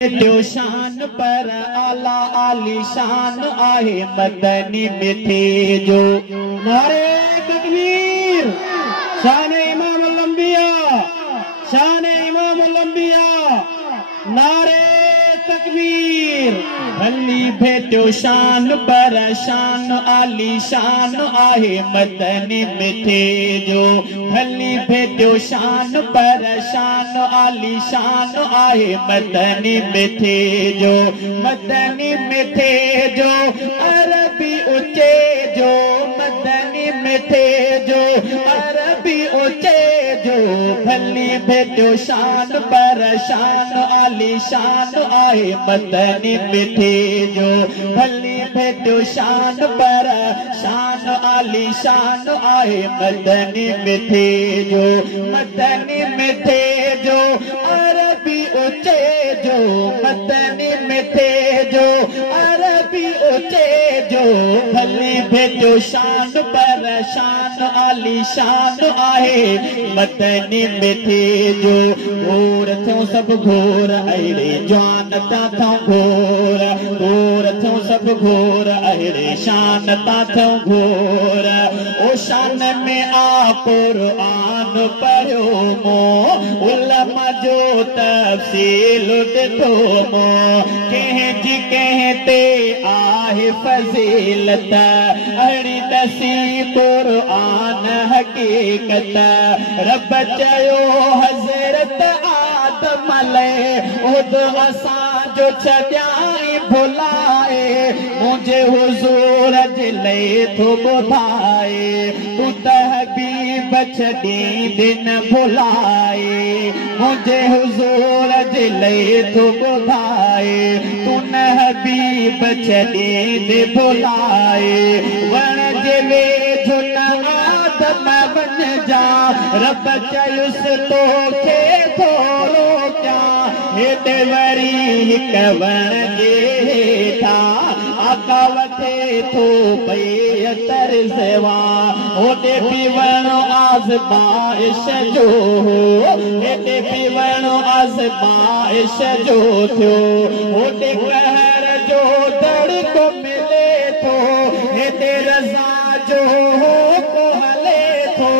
जो शान पर आला आली शान आहे मदनी मिठे जो नारे तकबीर। शान इमाम अल-अंबिया, शान इमाम अल-अंबिया, नारे तकबीर। भली भेटो शान पर शान आली शान आहे मदनी मिठे जो। भली भेटो शान पर शान आली शान आहे मदनी मिठे जो। मदनी मिठे जो अरबी ऊंचे जो। मदनी मिठे जो अरबी ऊंचे जो। भली भेटो शान पर शान आली शान आहे मदनी मिठे जो। भली भेटो शान पर शान आली शान आहे मदनी मिठे जो। मदनी मिठे जो अरबी ऊंचे जो। मदनी मिठे जो अरबी ऊंचे जो। भली भेटो शान पर शान आली शान आहे मदनी मिठे जो। घोर थो सब घोर अहिड़े जान ता थो घोर। घोर थो सब घोर अहिड़े शान ता थो घोर। ओ शान में आ कुरान पढ़ो मो उलमा जो तफसील ॾिठो मो। कंहिं ते आहे फज़ीलत अहिड़ी दसी कुरान हक़ीक़त। रब चयो हज़रत आदम उद असांजो छॾियाई भुलाए। मुंहिंजे हुज़ूर जे लाइ थो ॿुधाए। तूं त हबीब छॾींदे न भुलाए। मुंहिंजे हुज़ूर जे लाइ थो ॿुधाए। तूं न हबीब छॾींदे भुलाए। वण जे वेझो न आदम वञजा। रब चयुसि तोखे थोरो क्या। हेॾे वरी हिक वण जे हेठां आका वठे थो पई अतर सेवा। होॾे बि वणो आज़माइश जो हो। हेॾे बि वणो आज़माइश जो थियो। होॾे कहर जो दड़को मिले थो। हेॾे रज़ा जो को हले थो।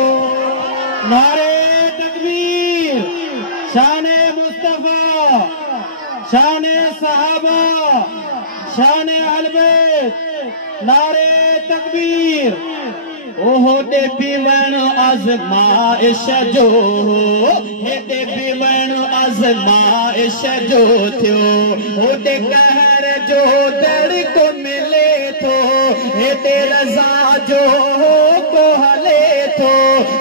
नारे तकबीर। शाने मुस्तफा, शाने सहाबा, शाने अहले बैत, नारे तकबीर। होॾे बि वणो आज़माइश जो हो। हेॾे बि वणो आज़माइश जो थियो। होॾे कहर जो दड़को मिले थो। हेॾे रज़ा जो को हले थो।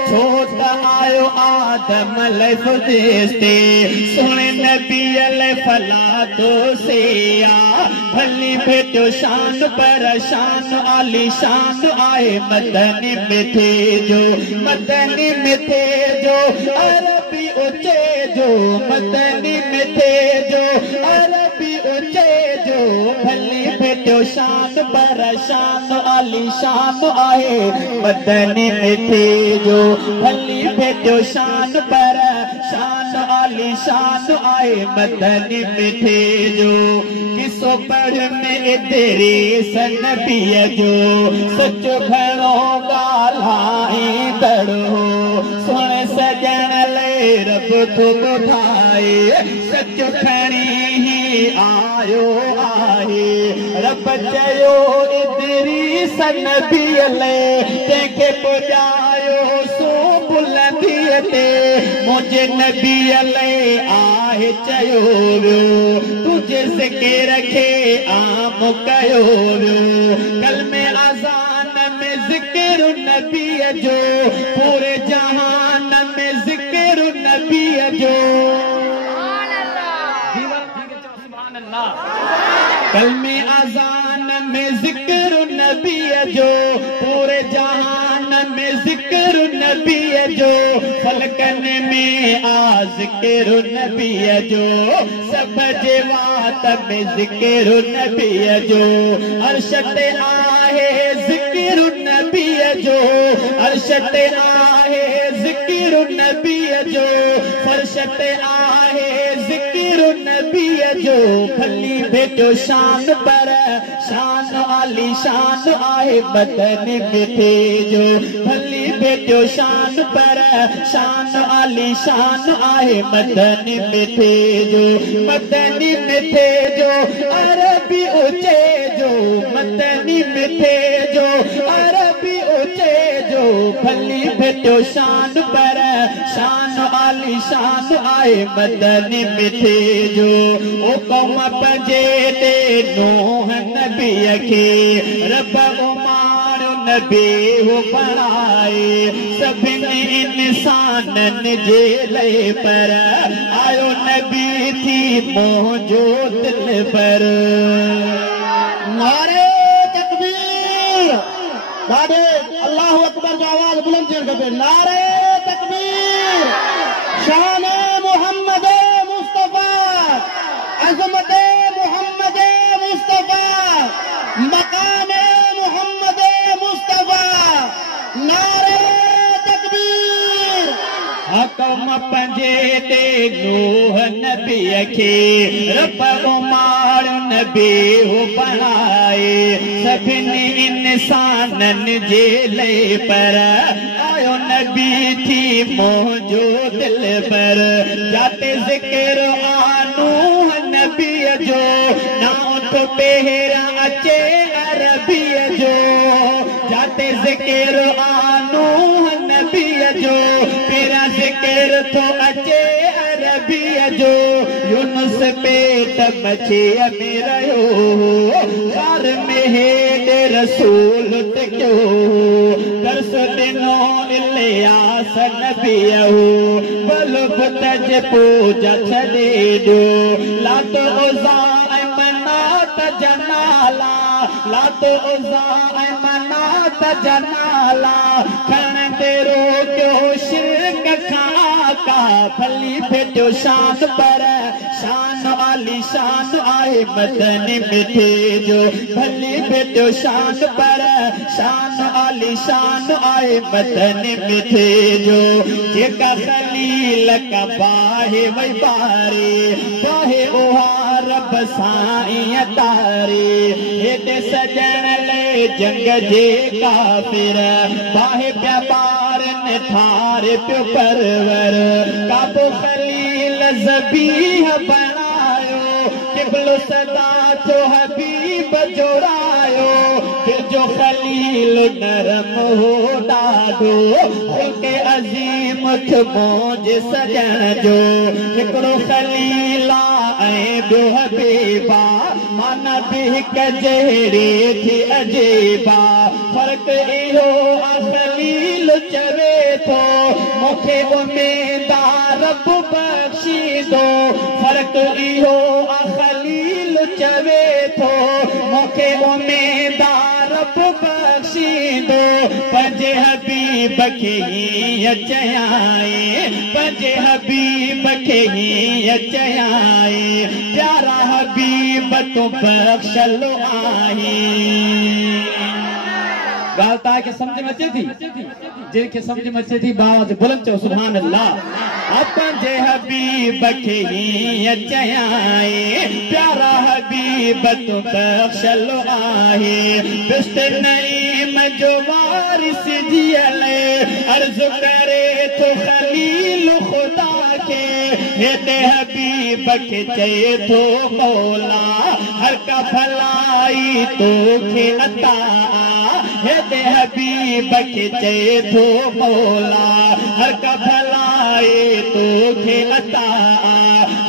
छो त आयो आदम लाइ फुरिश्ते सुहिणे नबीअ लाइ फला तो सिया। भली भेटो शान पर शान आली शान आहे मदनी मिठे जो। मदनी मिठे जो अरबी ऊंचे जो। मदनी मिठे जो अरबी ऊंचे जो। भली भेटो शान पर शान आली शान आहे मदनी मिठे जो। भली भेटो शान पर शान आली शान आहे मदनी मिठे जो। किसो पढ़ में तेरी सनबीअ जो। सचो घणो ॻाल्हाईंदड़ हो। सुहिणे सॼण लाइ रब थो ॿुधाए। सचो खणी ही आयो आहे। रब चयो तेरी सनबीअ लाइ तंहिंखे पुॼायो सो बुलंदीअ ते। मुंहिंजे नबीअ लाइ आहे चयो वियो। तुंहिंजे ज़िक्र खे आम कयो वियो। कलमे अज़ान में ज़िक्र नबीअ जो। पूरे जहान में ज़िक्र नबीअ जो। कलमे अज़ान में ज़िक्र नबीअ जो। पूरे जहान में ज़िक्र नबीअ जो। फलकन में आ ज़िक्र नबीअ जो। सब जे वात में ज़िक्र नबीअ जो। अर्श ते आहे ज़िक्र नबीअ जो। अर्श ते आहे ज़िक्र नबीअ जो। फर्श ते आहे ज़िक्र नबीअ जो। जो भली भेटो शान पर शान आली शान आए मदन मिठे जो भली भेटो शान पर शान आली शान आए मदन मिठे जो मदनी मिठे जो अरबी ऊंचे जो मदनी मिठे जो अरबी ऊंचे जो भली भेटो शान पर शान आली शान आए मदनी मिठे जो ओ कौम पंजे दे नूह नबी खे रब उमारो नबी हो बनाए सभिनी इंसाननि जे लाइ पर आयो नबी थी मुंहिंजो दिल पर नारे तकबीर दादे अल्लाह अकबर जो आवाज बुलंद थियण खपे नारे तकबीर शान मोहम्मद मुस्तफा अज़मत मोहम्मद मुस्तफा मकाम मोहम्मद मुस्तफा नारे तकबीर हकम पंजे दे नूह नबी खे रब उमार नबी हो बनाए सभिनी इंसाननि जे लाइ पर आयो नबी थी मुंहिंजो दिल पर जाते ज़िक्र आनूह नबी जो नाम तो पहिरा अचे अरबी जो जाते ज़िक्र आनूह नबी जो पहिरा ज़िक्र तो अचे अरबी जो यूनुस पेट मछीअ में रहियो घर में हेॾ रसूल टिकियो दर्स ॾिनो इलियास नबीअ बल बुत जे पूजा छॾे ॾियो लातो उज़ा ऐं मनात जनाला लातो उज़ा ऐं मनात जनाला खणंदे रोकियो शिरक खां का भली भेटो शान पर शान आली शान आए मदनी मिठे जो भली भेटो शान पर शान आली शान आए मदनी मिठे जो जेका खलील का बाहे वही बारे बाहे उहा रब साईं तारे हेॾे सजण ले जंग जे काफ़िर बाहे पिया ॿारनि ठारे पियो परवर काबो खलील ज़बीह बनायो किबलो सदा जो हबीब जोड़ायो फिर जो खलील नरम हो ॾाढो के अज़ीम मौज सजण जो हिकिड़ो खलीला ऐं ॿियो हबीबा माना बि हिकु जहिड़ी थी अजीबा फ़र्क़ु इहो खलील चवे थो मूंखे उमेदार रब बख़्शींदो फ़र्क़ु इहो खलील चवे थो मूंखे उमेदार रब बख़्शींदो पंहिंजे हबीब खे हीअं चयाई पंहिंजे हबीब खे हीअं चयाई प्यारा हबीब तूं बख़्शलो आहीं ॻाल्हि तव्हांखे सम्झ में अचे थी जंहिंखे सम्झ में अचे थी बाज़ बुलंद चओ सुभान अल्लाह पंहिंजे हबीब खे हीअं चयाई प्यारा हबीब तूं बख़्शलो आहीं बिस्त नईम जो वारिस जियल अर्ज़ करे थो खलील ख़ुदा खे हेॾे हबीब खे चए थो मौला हर का भलाई तोखे अता हेॾे हबीब खे चए थो मौला हर का भलाई तोखे अता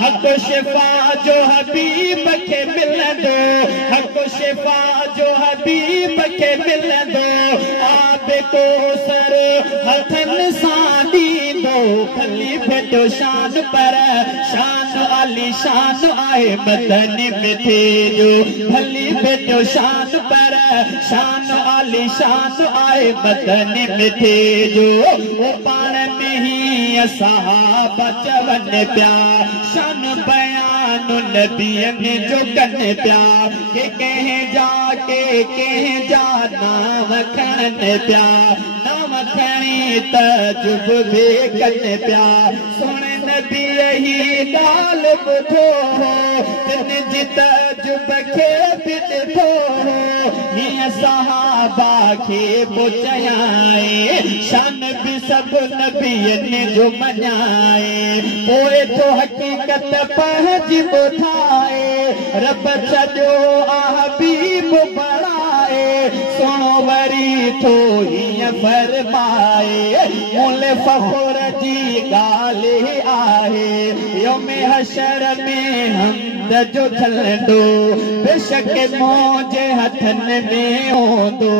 हक़ शिफ़ा जो हबीब खे मिलंदो हक़ शिफ़ा जो हबीब खे मिलंदो आब कोसर हथनि सां ॾींदो भली भेटो शान पर शान आली शान आए मदनी मिठे जो भली भेटो शान पर शान आली शान आए मदनी मिठे जो वो पाण में ही सहाबा चवनि पिया शान बयान नबियनि जो कनि पिया के कंहिं जा नाम खणनि पिया नाम खणी तजुब बि कनि पिया सोणे नबीअ ही ही गाल बुधो तिन जी तजुब खे ॾिठो हीअं सहाबा खे पुछाए शान बि सभु नबियनि जो मञाए पोइ तो हक़ीक़त पंहिंजी ॿुधाए रब छॾियो आ हबीब बणाए सुणो वरी थो हीअं फरमाए मुल फ़ख़ुर जी ॻाल्हि आहे यौमे हशर में हमद जो थलंदो बेशक मौजे हथनि में हूंदो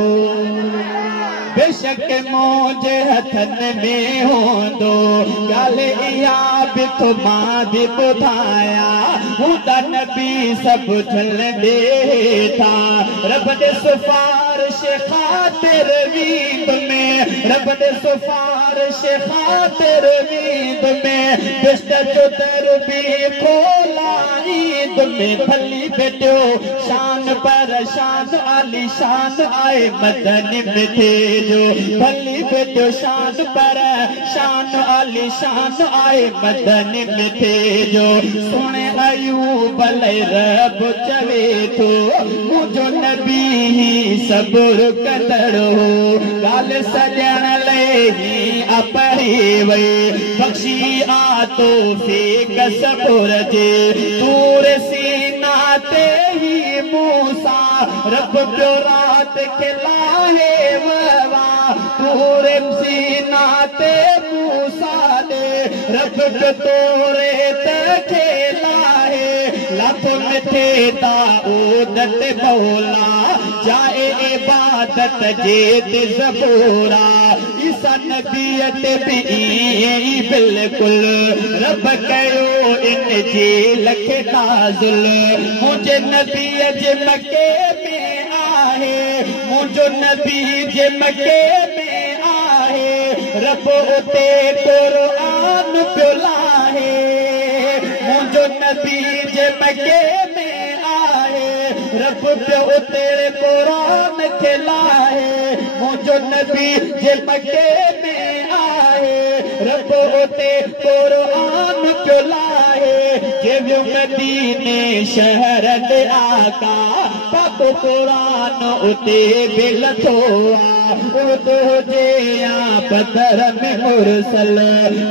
बेशक मौजे हथनि में हूंदो ॻाल्हि इहा बि तो मां बि ॿुधायां हूंदा नबी सभु झलंदे था रब दे सिफारिश ख़ातिर वीद में रब दे सिफारिश ख़ातिर वीद में बिस्तर जो दर बि खोला ईद में भली बेटियो शान पर शान आली शान आए मदनी मिठे जो भली बेटियो शान पर शान आली शान आए मदनी मिठे जो सुने अयूब लई रब चवे थो मुझो नबी ही सबुर कंदड़ो ॻाल्हि सॼण लई ही अपड़ी वई बख़्शी आ तौफ़ीक़ सबुर जे तूर सीना ते ही मूसा रब पियो रात के लाहे ववा तूर सीना ते मूसा दे रब पियो तोरे त खेलाहे लाथो मिथे दाऊदत मौला जाए इबादत जे ते ज़बूरा ईसा नबीयत बि ई बिल्कुल रब कयो इन जे लख नाज़ुल मुझे नबी जे मके में आहे मुझो नबी जे मके में आहे रब उते क़ुरान पियो लाहे मुझो नबी जे मके में आहे रब पियो उते क़ुरान खे लाहे मुझो नबी जे मके में आहे रब उते क़ुरान पियो लाहे जे वियो मदीने शहर दे आका पाको क़ुरान उते बि लथो उर्दू जे या बदर में मुरसल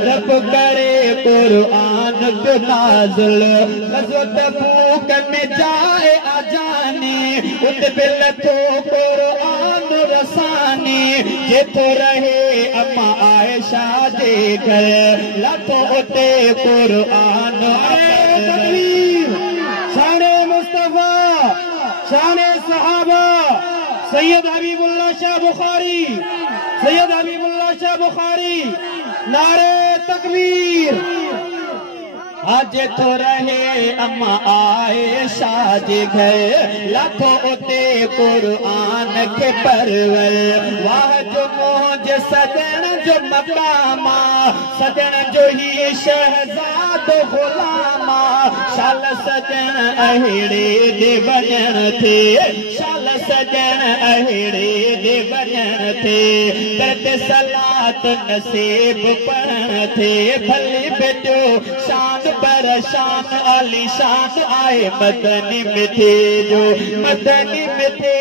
रब करे क़ुरान पियो नाज़िल ग़ज़वत तबूक में जाए आजानी उते बि लथो क़ुरान रसानी जेतो रहे अम्मा आयशा जे घर लथो उते क़ुरान तकबीर शाने मुस्तफा शाने सहाबा सैयद हबीबुल्लाह शाह बुखारी सैयद हबीबुल्लाह शाह बुखारी नारे तकबीर आज तो रहे अम्मा आयशा जे घर लाथो उते क़ुरान के परवर वाह जो मौज सजन जो मकामा सजन जो ही शहजाद गुलामा शाल सजन अहिड़े दे वञण थे शाल सजन अहिड़े दे वञण थे दर्द सलात नसीब पढ़ण थे भली बेटियो शान पर शान आली शान आए मदनी मिठे जो मदनी मिठे